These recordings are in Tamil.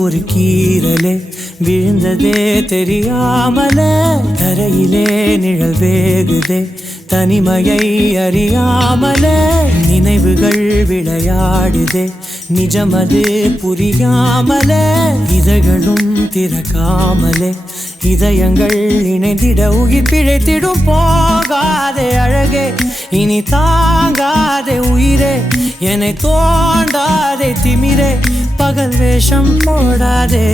ஒரு கீரலே விழுந்ததே தெரியாமலே தரையிலே நிழல் வேகுதே தனிமையை அறியாமலே நினைவுகள் விளையாடுதே நிஜமது புரியாமலே இதழ்களும் திறக்காமலே இதயங்கள் இணைந்திட உயிர் பிழைத்திடும் போகாதே அழகே இனி தாங்காதே உயிரே என்னை தோண்டாதே திமிரே பகல் வேஷம் போடாதே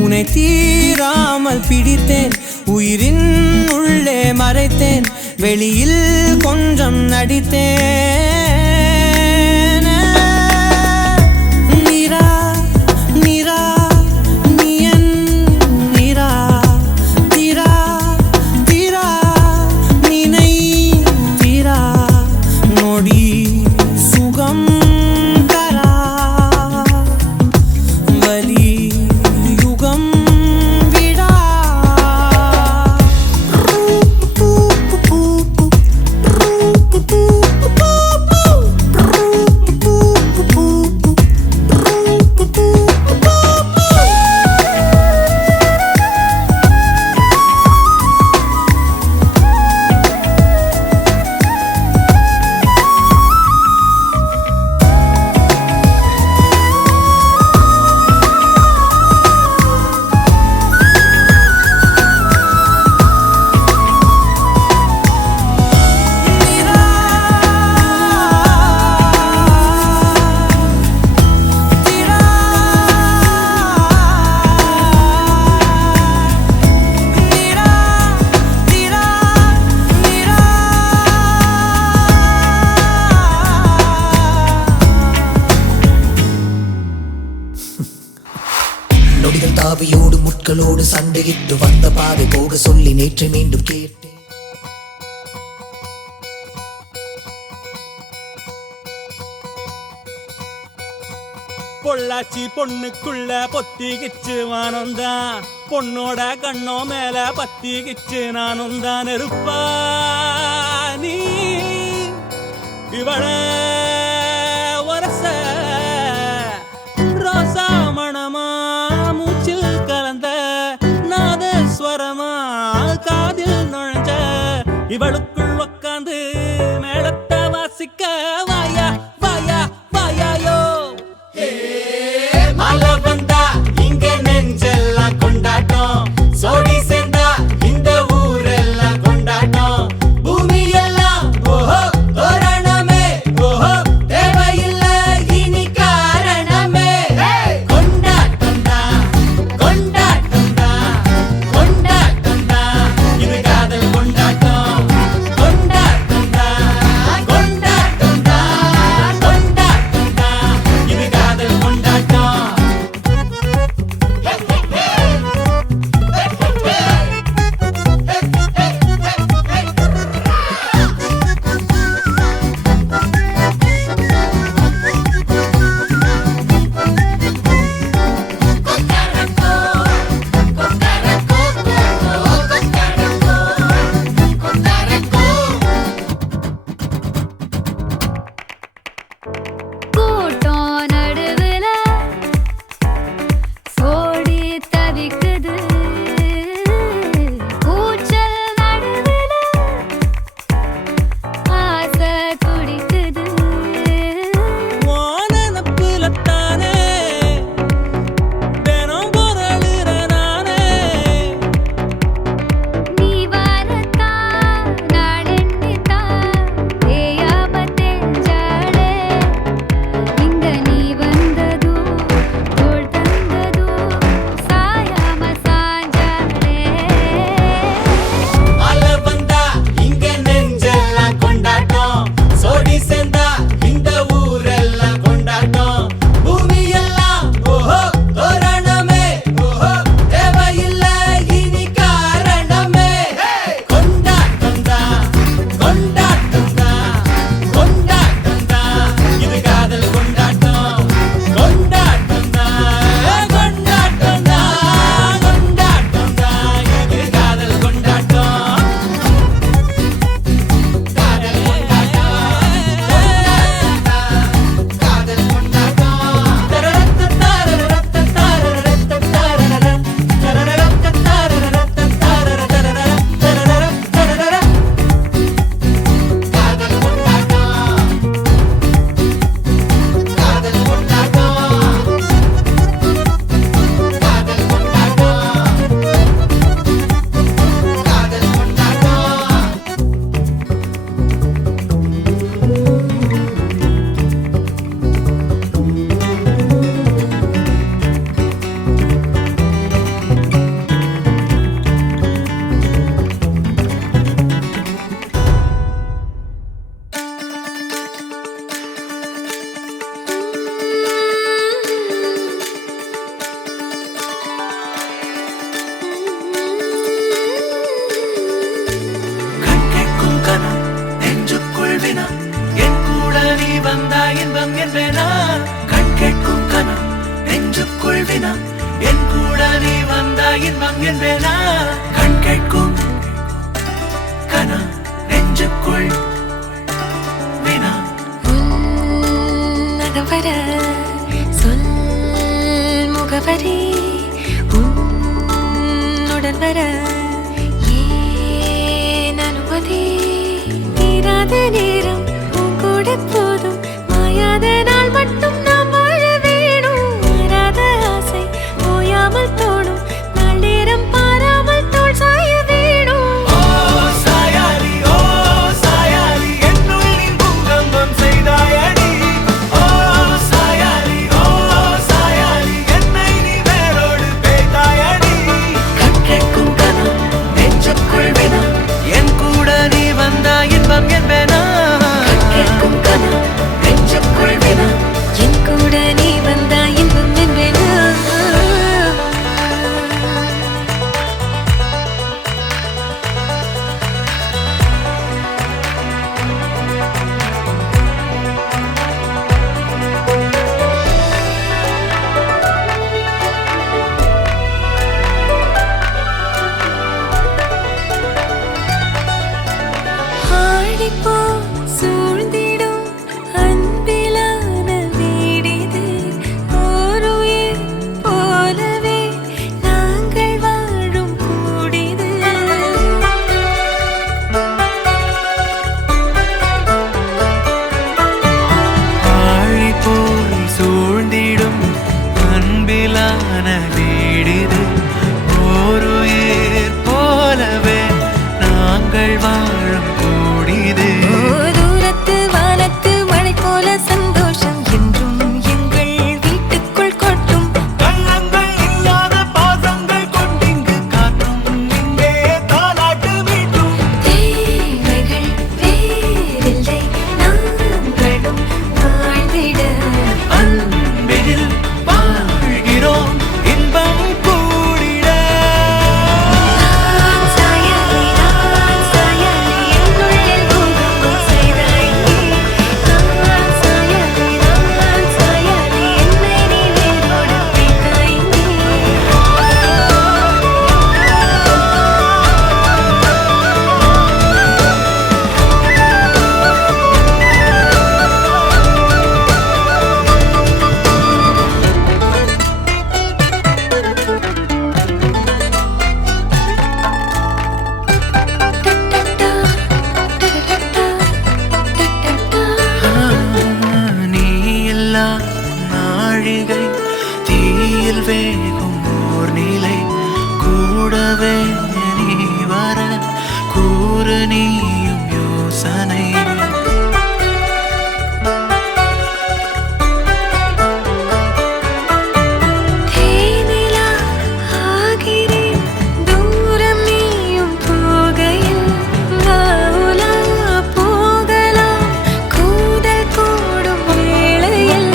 உன்னை தீராமல் பிடித்தேன் உயிரின் உள்ளே மறைத்தேன் வெளியில் கொஞ்சம் நடித்தேன் நீரா நீரா நீயன் நீரா தீரா தீரா நீனை தீரா நொடி சுகம் தரா வலி யுகம் விடா நொடிகள் தாவியோடு முட்களோடு சண்டையிட்டு வந்த பாதை போக சொல்லி நேற்று மீண்டும் கேட்டேன் பொள்ளாச்சி பொண்ணுக்குள்ள பொத்திக்கிச்சு வானந்தான் பொண்ணோட கண்ணோ மேல பத்திக்கிச்சு நானும் தான் இருப்பா நீ இவள வரச ரோசா மணமா மூச்சில் கலந்த நாதஸ்வரமா காதில் நுழைஞ்ச இவளுக்குள் உக்காந்து மேளத்தை வாசிக்க வாயா வாயா வாயாயோ மழை வந்தா இங்க நெஞ்செல்லாம் கொண்டாட்டம் சோடி சேர்ந்தா இந்த ஊரெல்லாம் கொண்டாட்டம் பூமி எல்லாம் ஓஹோ தோரணமே ஓஹோ தேவையில்லை இனி காரணமே கொண்டாட்டம் தான் கொண்டாட்டம் தான் கொண்டாட்டம் தான் இது காதல் கொண்டாட்டம் வினா என் கூட நீ வந்தா இன்பம் என்பேனா கண் கேட்கும் கனா நெஞ்சுக்குள் வினா நகவர சொல் முகவரி உன்னுடன் வர ஏன் அனுமதி தீராத நேரம் உன் கூட போதும் மாயாத நாள் மட்டும் நாம் வாழ வேணும் மாறாத ஆசை ஓயாமல் தோணும் நாள் நேரம் பாராமல் தோள் சாய வேணும் ஓ சாயாரி என்னுள் நீ பூகம்பம் செய்தாயடி ஓ சாயாரி என்னை நீ வேரோடு பேய்த்தாயடி கண் கேட்கும் கனா நெஞ்சுக்குள் வினா என் கூட நீ வந்தா இன்பம் என்பேனா கண் கேட்கும் கனா நெஞ்சுக்குள் வினா என் கூட நீ வந்தா இன்பம் என்பேனா ஆடிப்போ சூழ்ந்திடும் அன்பிலான வீடிது ஓருயிர் போலவே நாங்கள் வாழும் கூடிது ஆழி போய் சூழ்ந்திடும் அன்பிலான வீடிது ஓருயிர் போலவே நாங்கள் வாழும் கூடிது தூரத்து வானத்து மழை போல சந்தோஷம் என்றும் எங்கள் வீட்டுக்குள் கொட்டும் கள்ளங்கள் இல்லாத பாசங்கள் கொண்டிங்கு காற்றும் இங்கே தாலாட்டு மீட்டும் தேவைகள் வேறில்லை நாங்களும் வாழ்ந்திட அன்பில் வாழ்கிறோம் இன்பம் கூடிட நான் சாயலி என்னுள்ளே பூகம்பம் செய்தாய் நான் சாயலி என்னை நீ வேரோடு பிய்த்தாய் நீ எல்லா நாழிகை தீயில் வேகும் ஓர் நிலை கூடவே நீ வர கூறு நீயும் யோசனை தேனிலா ஆகிறேன் தூரம் நீயும் போகையில் வாவுலா போகலாம் கூடல் கூடும் வேளையில்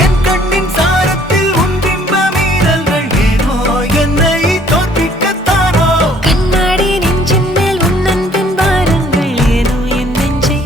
என் கண்ணின் சாரத்தில் உன் பிம்ப மீறல்கள் ஏனோ என்னை தோற்பிக்கத்தானோ கண்ணாடி நெஞ்சின் மேல் உன் அன்பின் பாரங்கள் ஏனோ என் நெஞ்சை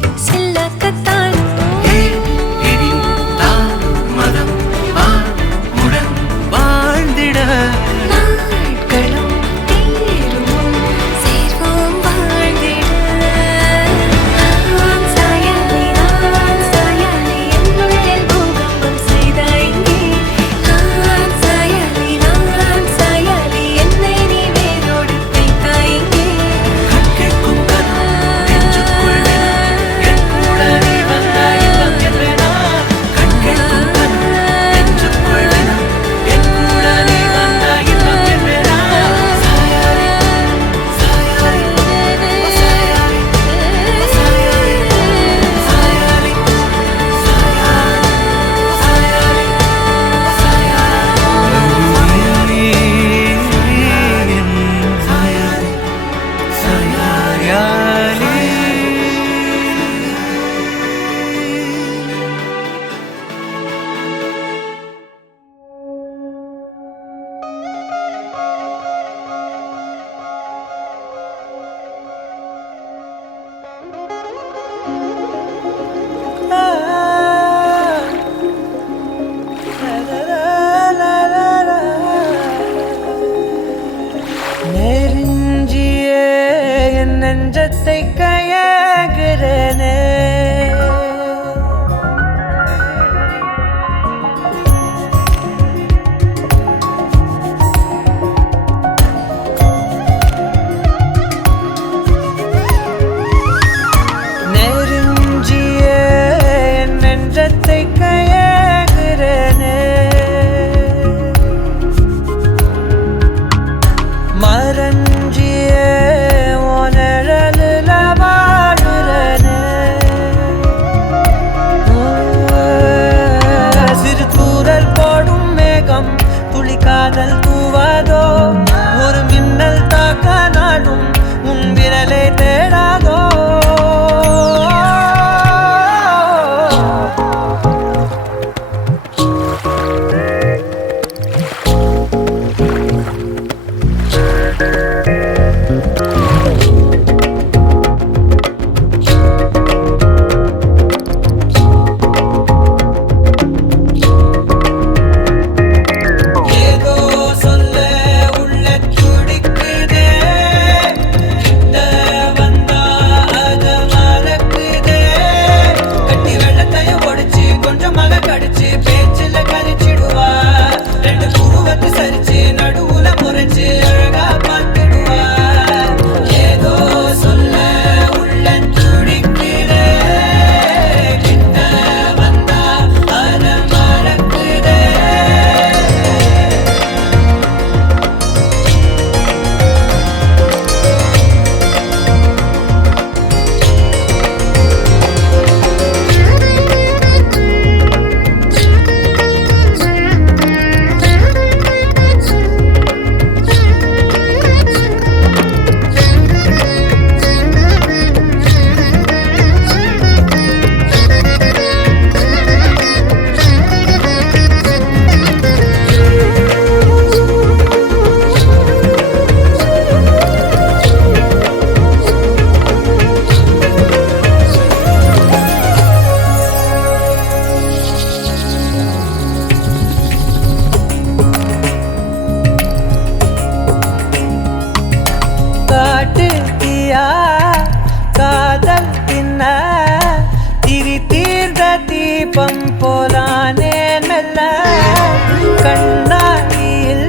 கண்ணாடியில்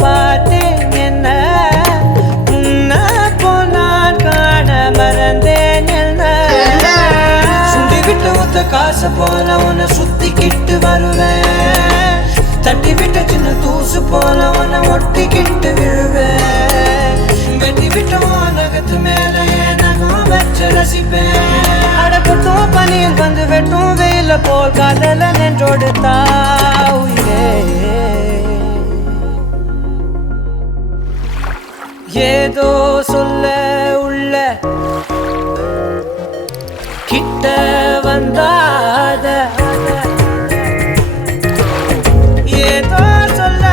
பார்த்தேன் என்ன உன்ன போனான் காண மறந்தேன் என்ன சுண்டி விட்டு ஒத்த காசு போல உன்னை சுத்திக்கிட்டு வருவேன் தட்டி விட்ட சின்ன தூசு போல உன்னை ஒட்டிக்கிட்டு விழுவேன் வெட்டி விட்ட நகத்து மேல நகம் வச்சு ரசிப்பேன் அடக்கட்டும் பனியில் வந்து வெட்டும் வெயில போல் காதல நின்றோடு தாவுயே ஏதோ சொல்ல உள்ள கிட்ட வந்தாத ஏதோ சொல்ல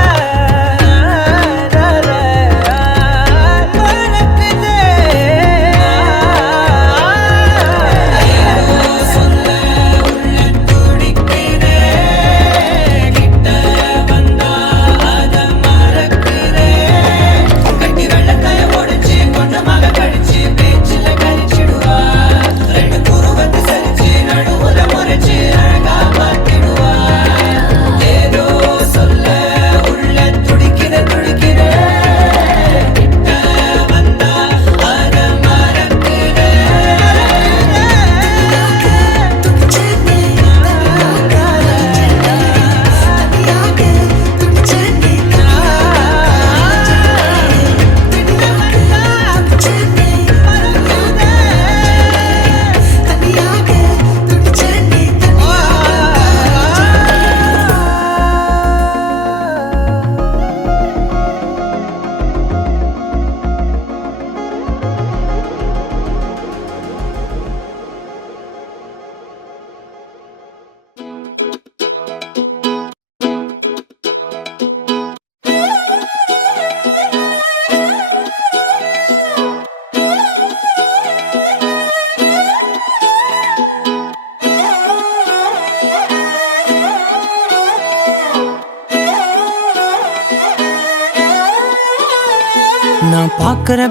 நான் பாக்குற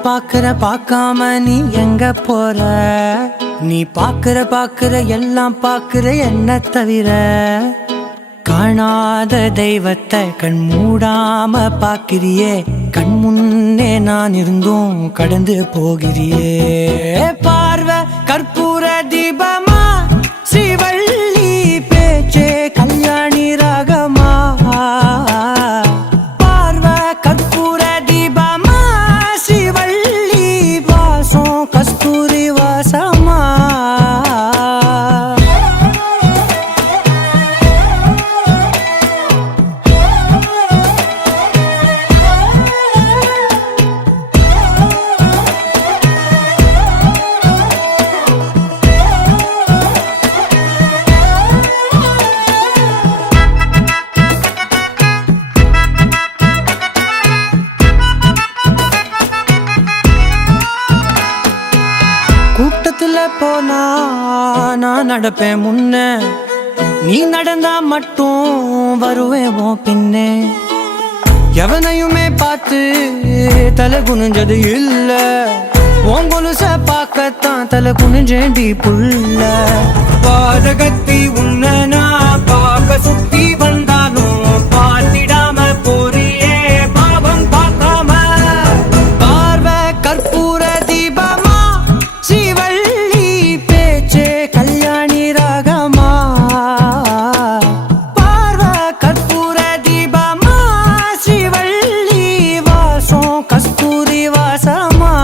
பார்க்காம நீ எங்க போற நீ பாக்குற எல்லாம் பாக்குற என்ன தவிர காணாத தெய்வத்தை கண் மூடாம பாக்கிறியே கண் முன்னே நான் இருந்தும் கடந்து போகிறியே பார்வை கற்பூர தீபமா ஸ்ரீவள்ளி பேச்சே கல்யாணி ராகமா பார்வை கற்பூர தீபமா ஸ்ரீவள்ளி வாசம் கஸ்தூரி வாசமா கூட்டத்துல போனா நான் நடப்பேன் முன்ன நீ நடந்தா மட்டும் வருவேன் உன் பின்னே எவனையுமே பார்த்து தலை குனிஞ்சது இல்ல உன் கொலுச பார்க்கத்தான் தலை குனிஞ்சேண்டி புள்ள பாதகத்தி உன்ன நான் பார்க்க சுத்தி வந்தாலும் பார்த்திடாம போறியே பாவம் பார்க்காம பார்வை கற்பூர தீபமா ஸ்ரீவள்ளி பேச்சே கல்யாணி ராகமா பார்வை கற்பூர தீபமா ஸ்ரீவள்ளி வாசம் கஸ்தூரி வாசமா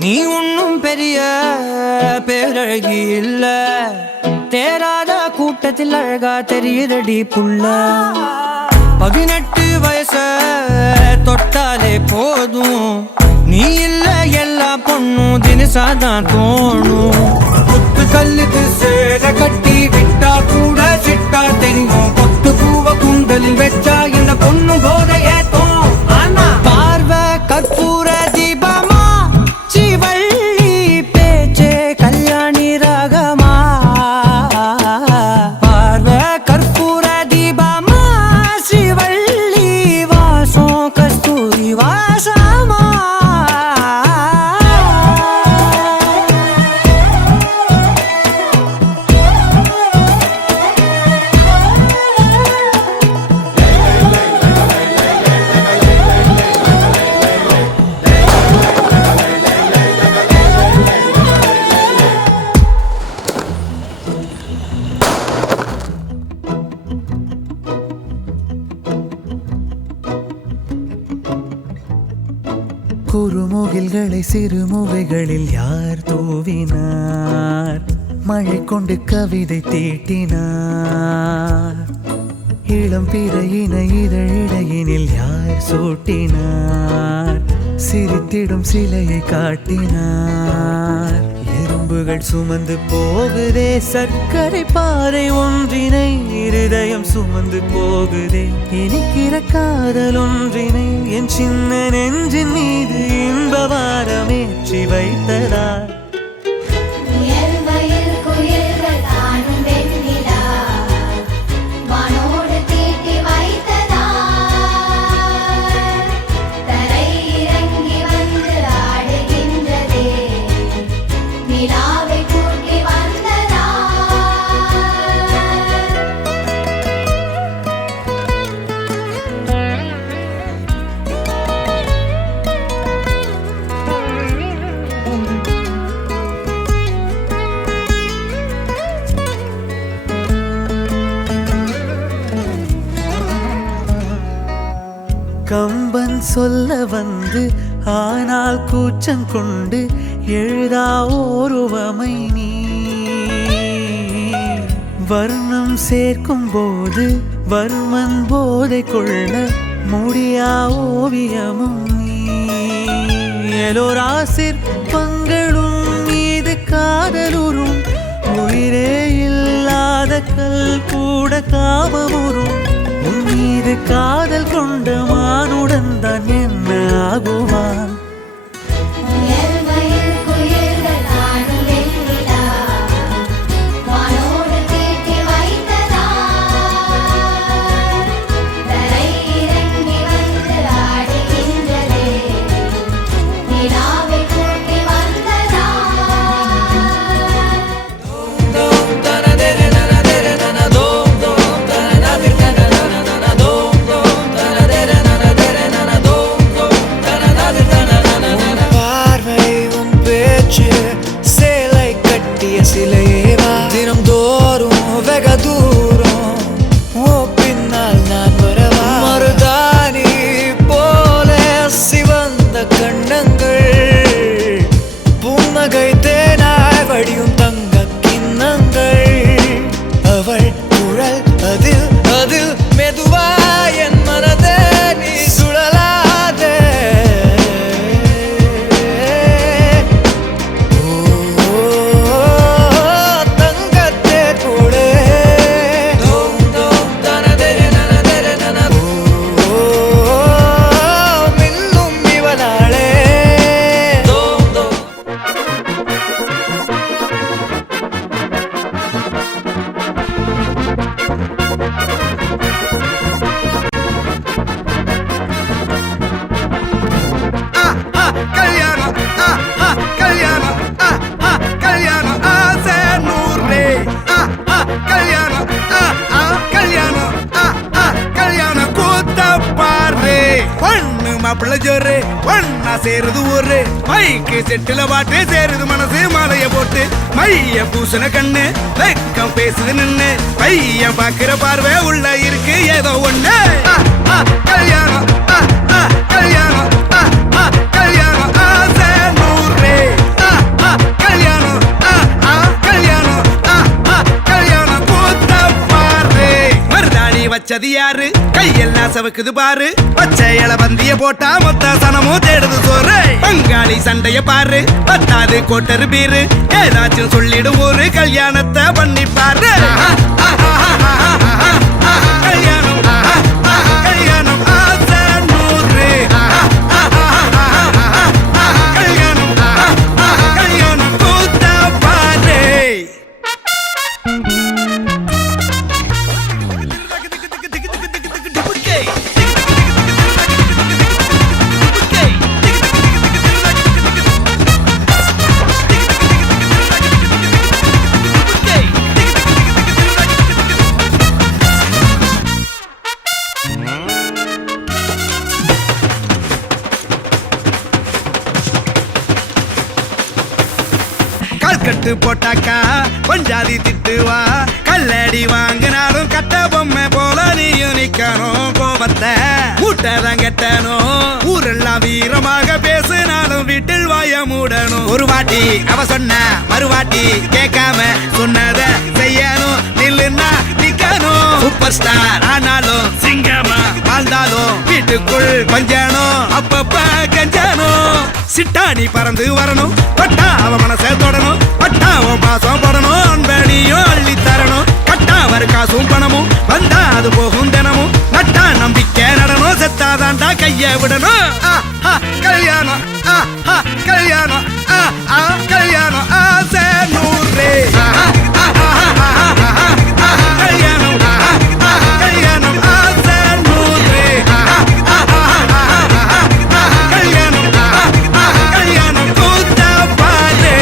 நீ ஒன்னும் பெரிய பேரழகி இல்ல தேராத கூட்டத்தில் அழகா தெரியுதடி புள்ள 18 வயச தொட்டாலே போதும் நீ இல்ல எல்லா பொண்ணும் தினசாதான் தோணும் கொத்து கல்லுக்கு சேர கட்டி விட்டா கூட சிட்டா தெரியும் கொத்து பூவ குண்டலில் வச்சா இந்த பொண்ணு போதையே குறுமுகில்களை சிறுமுகைகளில் யார் தூவினார் மழை கொண்டு கவிதை தீட்டினார் இளம் பிறையின இதழிடையினில் யார் சூட்டினார் சிரித்திடும் சிலையை காட்டினார் எறும்புகள் சுமந்து போகுதே சர்க்கரை பாறை ஒன்றினை இருதயம் சுமந்து போகுதே இனிக்கிற காதல் ஒன்றினை என் சின்ன நெஞ்சின் மீது இன்ப வாரமேற்றி வைத்ததார் கம்பன் சொல்ல வந்து ஆனால் கூச்சம் கொண்டு எழுதா ஓருவமை நீ வர்ணம் சேர்க்கும் போது வர்மன் போதை கொள்ள முடியா ஓவியமும் நீ எலோரா சிற்பங்களும் மீது காதலுறும் உயிரே இல்லாத கல் கூட காமமுறும் உன் மீது காதல் கொண்ட மானுடன் தான் என்ன ஆகுவான் சிலையேவா தினம் தோறும் வெக தூரம் ஓ பின்னால் நான் வரவா மருதாணி போல சிவந்த கண்ணங்கள் புன்னகை தேனாய் வடியும் தங்க கிண்ணங்கள் அவள் குழல் அதில் அதில் மெதுவா என் மனதே நீ சுழலாதே மாப்பிள்ள ஜோரு ஒன்னா சேருது ஊரு மைக்கு செட்டுல பாட்டு சேருது மனசு மாலைய போட்டு மைய பூசண கண்ணு வெக்கம் பேசுது நின்னு பையன் பாக்குற பார்வை உள்ள இருக்கு ஏதோ ஒண்ணு கல்யாணம் கல்யாணம் கல்யாணம் ஆசை நூறு கல்யாணம் கல்யாணம் கல்யாணம் கூத்த பாரு மருதாணி வச்சது யாரு கையெல்லாம் சவுக்குது பாரு பச்சை இல பந்திய போட்டா மொத்த சனமும் தேடுது சோறு பங்காளி சண்டைய பாரு பத்தாது கோட்டரு பீரு ஏதாச்சும் சொல்லிடும் ஒரு கல்யாணத்தை பண்ணி பாரு கல்யாணம் கல்யாணம் ஆசை நூறு கல்யாணம் கல்யாணம் கூத்த பாரு கட்டு போட்டாக்கா பஞ்சாதி திட்டுவா கல்லடி வாங்கினாலும் கட்ட பொம்மை போல நீயும் நிக்கணும் கோபத்தை ஊட்டதான் கெட்டனோ ஊரெல்லாம் வீரமாக பேசினாலும் வீட்டில் வாய மூடணும் ஒரு வாட்டி அவ சொன்ன மறுவாட்டி கேட்காம சொன்னத செய்யணும் நில்லுன்னா நிக்கணும் சூப்பர் ஸ்டார் ஆனாலும் சிங்கமா வாழ்ந்தாலும் வீட்டுக்குள் பஞ்சனும் அப்பப்ப கஞ்சனும் சிட்டாணி பறந்து வரணும் பட்டா அவ மனசை தொடணும் பட்டா அவன் பாசம் படணும் அன்பனியும் அள்ளி தரணும் பட்டா வரு காசும் பணமும் வந்தா அது போகும் தினமும் நட்டா நம்பிக்கை நடணும் செத்தாதாண்டா கைய விடணும் கல்யாணம் கல்யாணம் கல்யாணம் ஆசை நூறு கல்யாணம் கல்யாணம் ஆசை நூறு கல்யாணம் கல்யாணம் கூத்த பாரு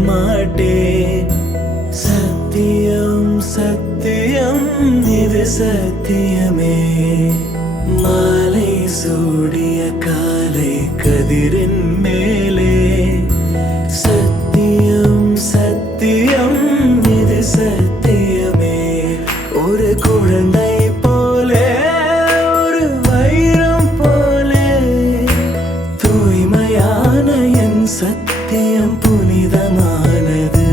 மாட்டேன் சத்தியம் சத்தியம் இது சத்தியமே மாலை சூடிய காலை கதிரின் மேலே சத்தியம் சத்தியம் இது சத்தியமே ஒரு குழந்தை போலே ஒரு வைரம் போலே தூய்மையான என் சத்தியம் புனிதமானது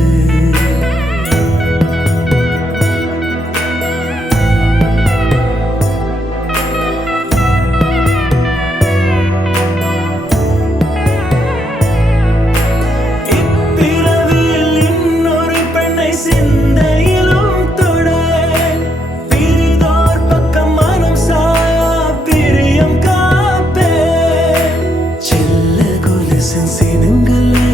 இப்பிறவியில் இன்னொரு பெண்ணை சிந்தையிலும் தொட பிரிதோர் பக்கம் மனம் சாயா பிரியம் காப்பே செல்ல கொலுசின் சினங்கள்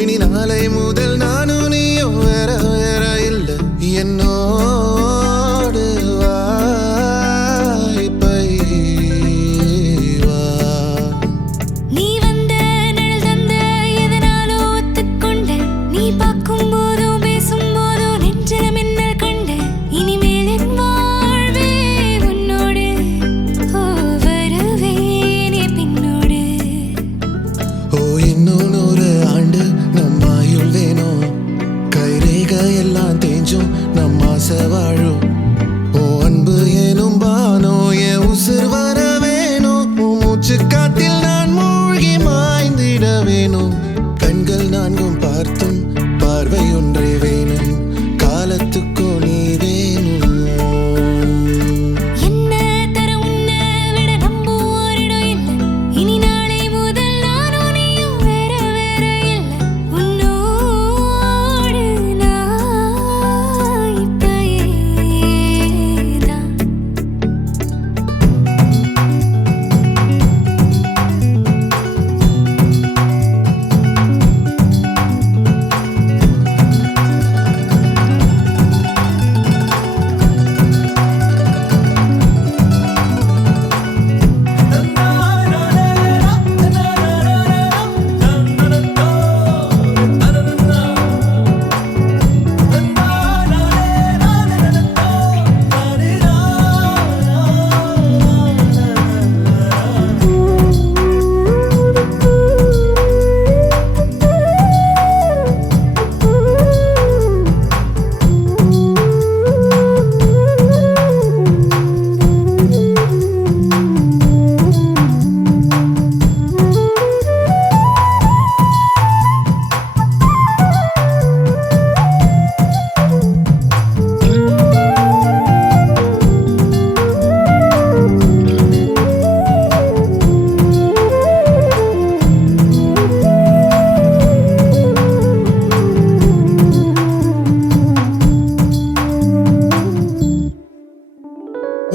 இனி நாளை முதல் நானும் நீயும் வேற வேற இல்ல என்னோடு வாய்ப்பை வா நீ வந்த நிழல் தந்த எதனாலோ ஒத்துக்கொண்ட நீ பார்க்கும் போதும் பேசும் போதும் நெஞ்சில மின்னல் கண்ட இனிமேல் என் வாழ்வே உன்னோடு வருவேனே பின்னோடு ஓ இன்னும் 100 ஆண்டு நம்ம ஆயுள் வேணும் கைரேக எல்லாம் தேஞ்சும் நம்ம ஆசை வாழும் ஓ அன்பு ஏனும் பானோ என் உசுர் வர வேணும் உன் மூச்சு காத்தில் நான் மூழ்கி மாய்ந்திட வேணும் கண்கள் நான்கும் பார்த்தும் பார்வை ஒன்றே வேணும் காலத்துக்கும் நீ வேணும் என்ன தர உன்னை விட நம்பும் ஓரிடம் இல்லை இனி நாளை முதல் நானும் நீயும் வேற வேற இல்லை உன்னோடு நான் இப்பயேதான்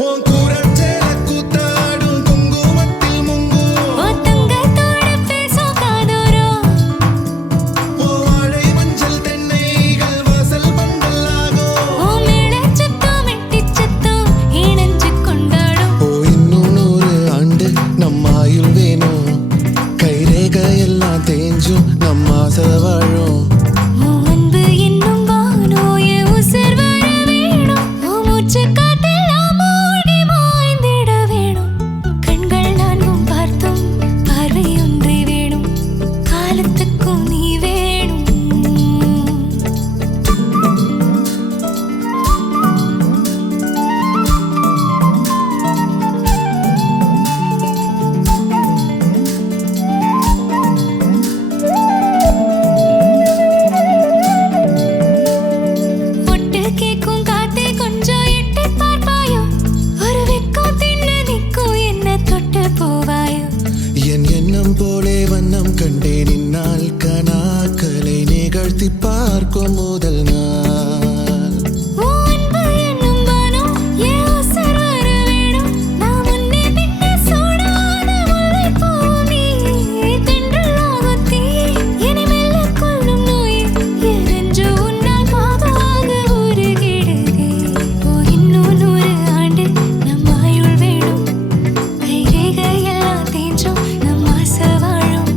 உன் கூரச்சேல கூத்தாடும் குங்குமத்தில் முங்கும் ஓ தங்கத்தோட பேசும் காதோரம் உன் வாழை மஞ்சள் தென்னைகள் வாசல் பந்தலாகும் ஓ மேளச் சத்தம் வெட்டிச் சத்தம் இணைஞ்சு கொண்டாடும் ஓ இன்னும் 100 ஆண்டு நம்ம ஆயுள் வேணும் கைரேக எல்லாம் தேஞ்சும் நம்ம ஆசை வாழும் ஓ அன்பு என்னும் வானோ என் உசுர் வர வேணும் ஓ மூச்சு காட்டெல்லாம் மூழ்கி மாய்ந்திட வேணும் கண்கள் நான்கும் பார்த்தும் பார்வை ஒன்றே வேணும் காலத்துக்கும் நீ வேணும் ஒட்டு கேக்கும் காத்தே கொஞ்சம் எட்டி பார்ப்பாயோ ஒரு வெக்கம் தின்னு நிற்கும் என்ன தொட்டு போவாயோ என் எண்ணம் போலே வண்ணம் கண்டே நின்னால் கனாக்களை நிகழ்த்தி பார்க்கும் முதல் நாள் ஓ அன்பு என்னும் வானம் என் உசுர் வர வேணும் நான் முன்னே பின்னே சூடான முல்லைப்பூ நீ தென்றலாகும் தீ என்னை மெல்ல கொல்லும் நோய் எரிஞ்சு உன்னால் பாவாக உருகிடுதே ஓ இன்னும் 100 ஆண்டு நம் ஆயுள் வேணும் கைரேகை எல்லாம் தேஞ்சும் நம் ஆசை வாழும்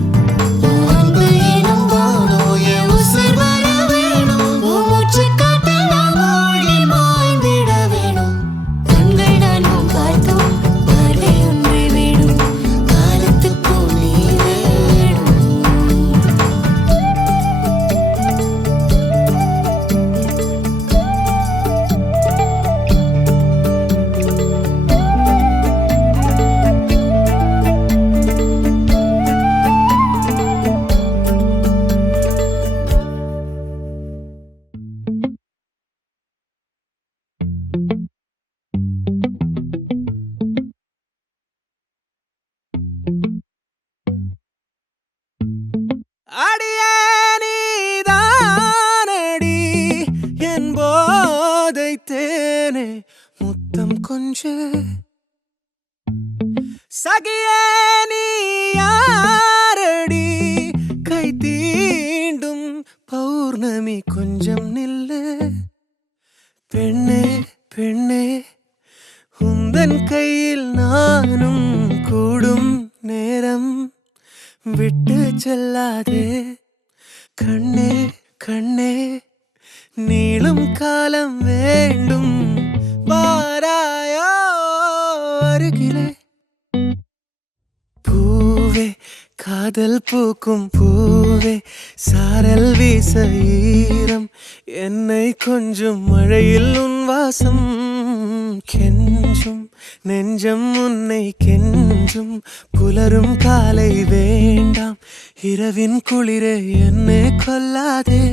ஓ அன்பு எனும் வானோ என் உசுர் வர வேணும் ஓ மூச்சு காட்டில் நாம் மூழ்கி மாய்ந்திட வேணும் கண்கள் நான்கும் பார்த்தோம் பார்வை ஒன்றே வேணும் காலத்துக்கும் நீ வேணும் அடியே நீதானடி என் போதை தேனே முத்தம் கொஞ்சு சகியே நீ யாரடி கை தீண்டும் விட்டு செல்லாதே கண்ணே கண்ணே நீளும் காலம் வேண்டும் வாராயோ அருகிலே பூவே காதல் பூக்கும் பூவே சாரல் வீச ஈரம் என்னை கொஞ்சம் மழையில் உன் வாசம் கெஞ்சும் நெஞ்சம் உன்னை கெஞ்சும் புலரும் காலை வேண்டாம் இரவின் குளிரே என்னை கொல்லாதே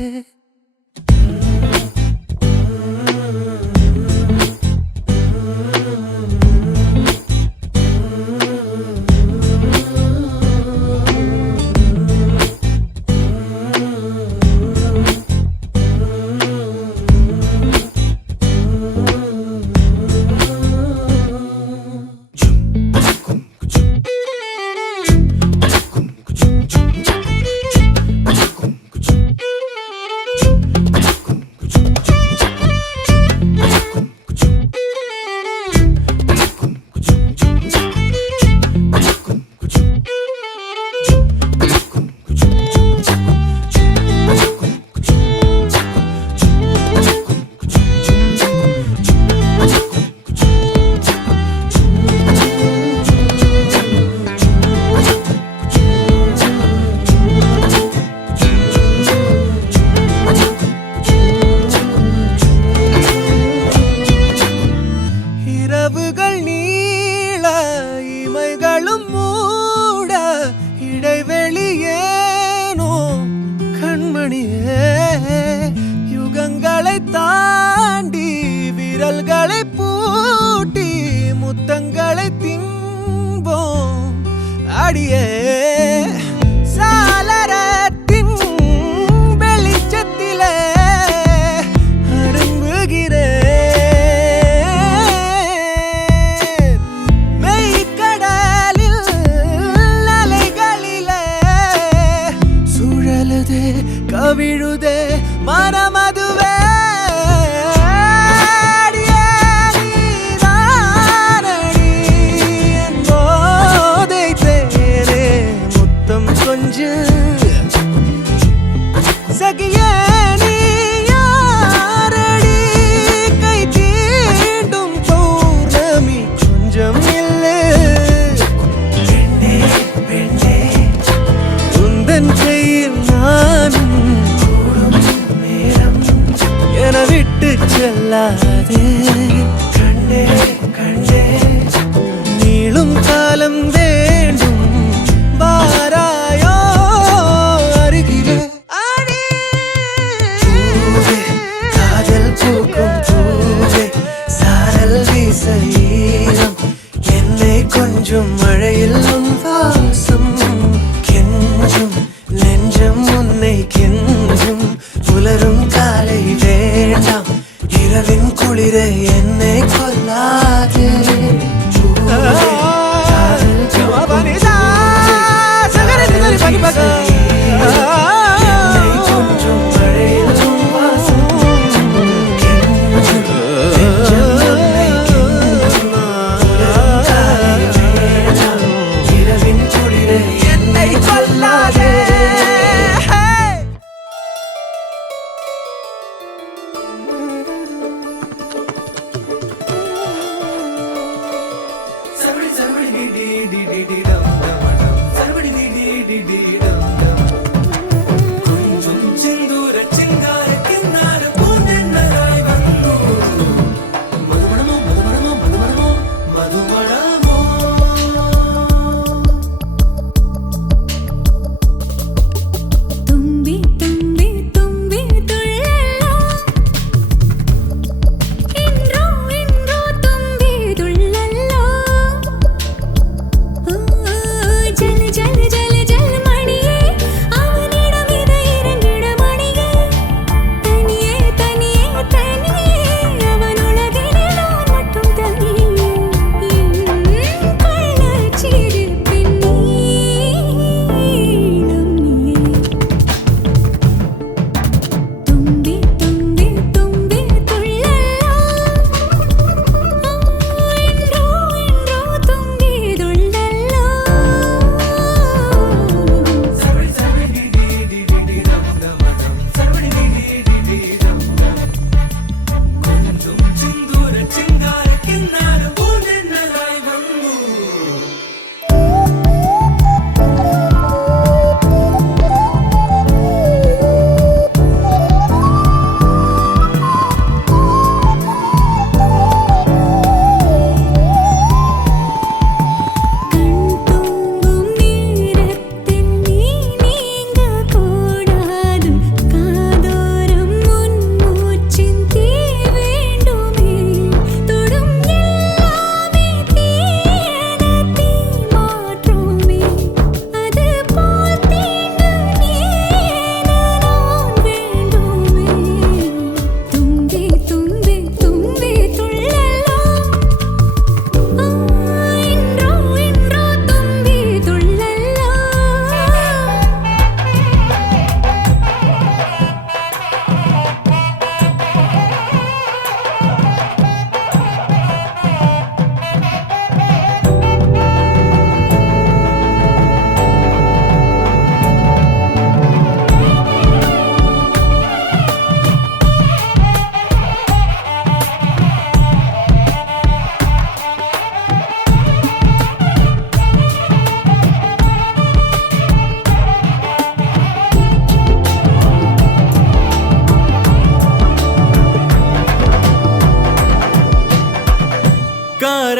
இரவுகள் நீள இமைகளும் மூட இடைவெளியேனோ கண்மணியே யுகங்களை தாண்டி விரல்களை பூட்டி முத்தங்களை தின்போம் அடியே சாளரத்தின் வெளிச்சத்திலே அரும்புகிறேன் கவிழுதே மனமதுவே போதை தேரே முத்தம் கொஞ்சம் சகியே நீ யாரடி கை தீண்டும் பௌர்ணமி கொஞ்சம் இல்லை பெண்ணே பெண்ணே உந்தன் கையில் நானும் கூடும் நேரம்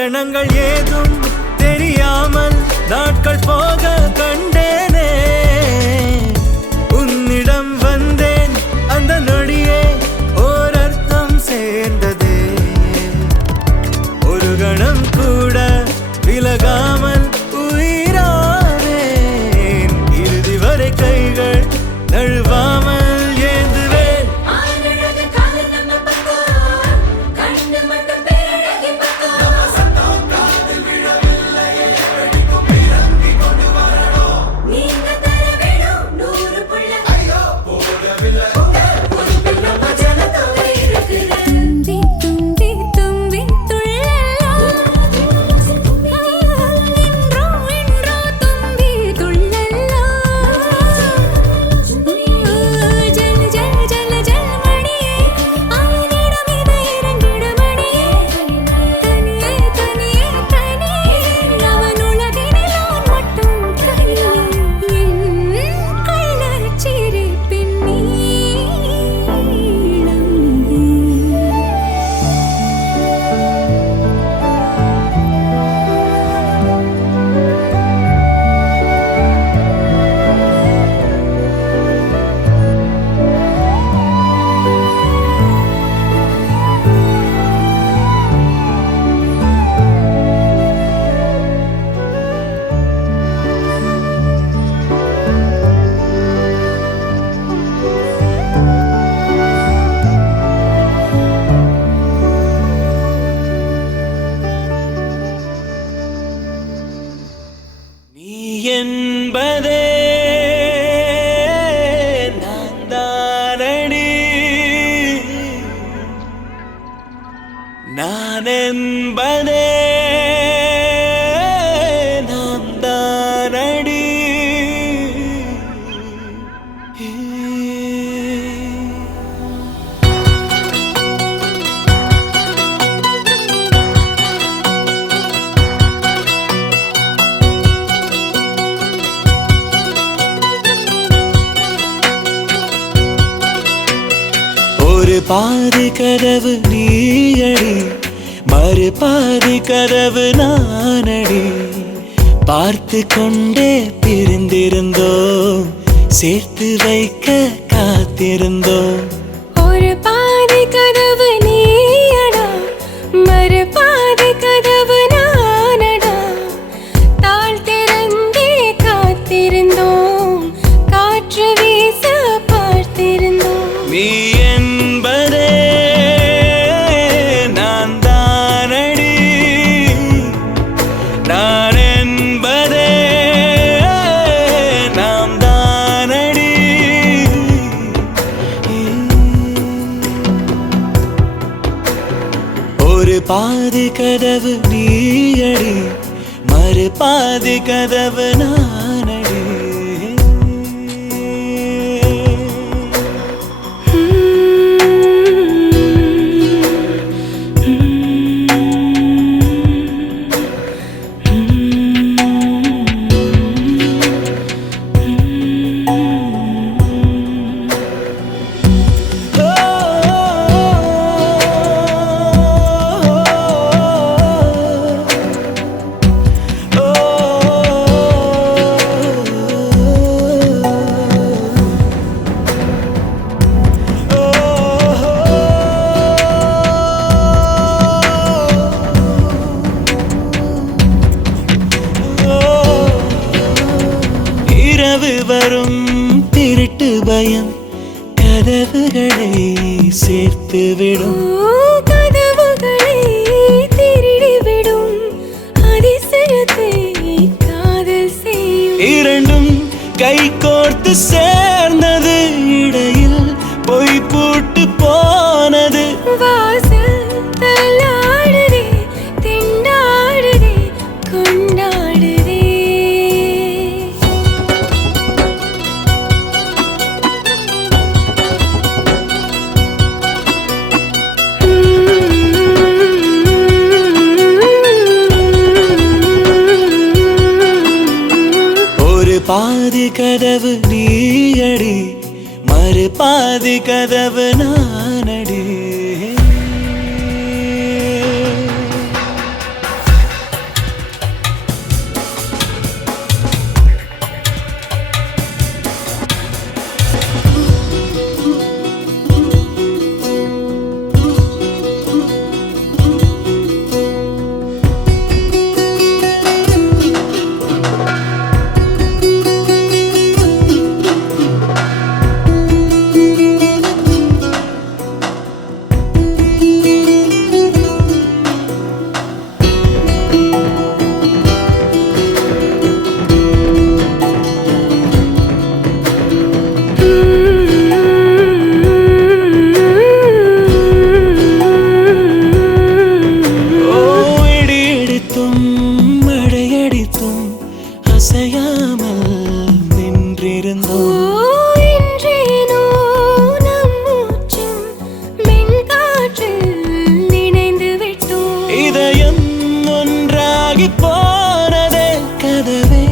காரணங்கள் ஏதும் தெரியாமல் நாட்கள் போக கண்டேனே உன்னிடம் வந்தேன் அந்த நொடியே ஓர் அர்த்தம் சேர்ந்ததே ஒரு கணம் கூட விலகாமல் உயிரானேன் இறுதி வரை கைகள் நழுவாமல் ஏந்துவேன் தும்பி தும்பி தும்பி துள்ளலாம் இன்றோ இன்றோ தும்பி துள்ளலாம் ஜல் ஜல் ஜல் ஜல் மணியே ஆயிரம் இதை இரண்டிட மணியே தனியே தனியே தனியே அவன் உலகினில் நான் மட்டும் தனியே என் கள்ளச்சிரிப்பின் நீளம் நீ என்பதே நான் தானடி நான் என்பதே நாம் தானடி ஒரு பாதி கதவு நீயடி மறு பாதி கதவு நானடி பார்த்து கொண்டே பிரிந்திருந்தோம் சேர்த்து வைக்க காத்திருந்தோம் ஒரு பாதி கதவு நீயடா மறு பாதி கதவு நானடா தாழ் திறந்தே காத்திருந்தோம் காற்று வீச பார்த்திருந்தோம் நீ என்பதே நான் தானடி நான் என்பதே நாம் தானடி ஒரு பாதி கதவு நீயடி மறு பாதி கதவு நானடி இரவு வரும் திருட்டு பயம் கதவுகளை சேர்த்துவிடும் கதவுகளை திருடிவிடும் அதிசயத்தை காதல் செய்யும் இரண்டும் கை கோர்த்து சேர்ந்தது இடையில் பொய் பூட்டு போனது வாசல் தள்ளாடுதே திண்டாடுதே கொண்டாடுதே ஒரு பாதி கதவு நீயடி மறு பாதி கதவு நானடி தெரியாமல் நின்றிருந்தோம். என்றேனோ நம் மூச்சும் மென்காற்றில் இணைந்து விட்டோம். இதயம் ஒன்றாகி போனதே, கதவே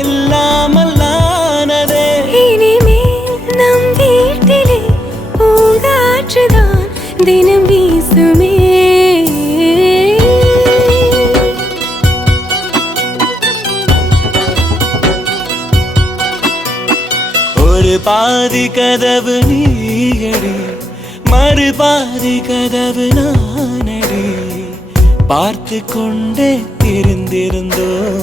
இல்லாமல் ஆனதே. இனிமேல் நம் வீட்டிலே பூங்காற்றுதான் தினம் வீசுமே. ஒரு பாதி கதவு நீயடி, மறு பாதி கதவு நானடி. பார்த்து கொண்டே இருந்திருந்தோம்.